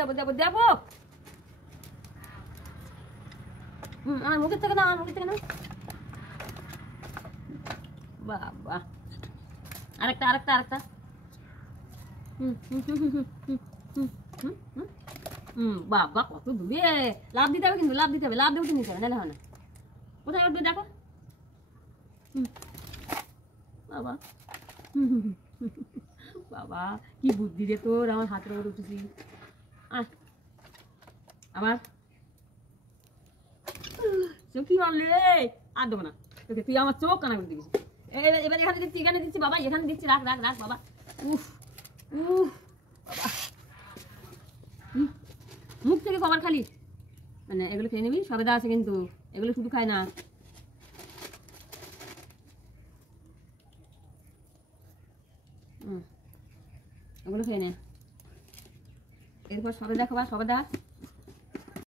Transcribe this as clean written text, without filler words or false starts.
দেবো দেবো দেবো। আমার মুখের থেকে না, আমার মুখের থেকে না। বাবা, আরেকটা আরেকটা আরেকটা। বাবা কত দূরে, লাভ দিতে হবে কিন্তু, লাভ দিতে হবে, লাভ দিয়ে উঠে নিতে হবে, নাহলে হয় না। কোথায় উঠবে দেখো। বাবা বাবা কি বুদ্ধি রে তোর, আমার হাতের উপর উঠেছি। আবার চোখি মারলে আর দেবো না তোকে, তুই আমার চোখ কানা করে দিবি। এবার এখানে দিচ্ছি, এখানে দিচ্ছি বাবা, এখানে দিচ্ছি, রাখ রাখ রাখ বাবা। উফ উফ বাবা, মুখ থেকে কবার খালি, মানে এগুলো খেয়ে নিবি, সবেদা আছে কিন্তু, এগুলো শুধু খায় না। এগুলো খেয়ে নে, এরপর সবেদা খাবা, সবেদা।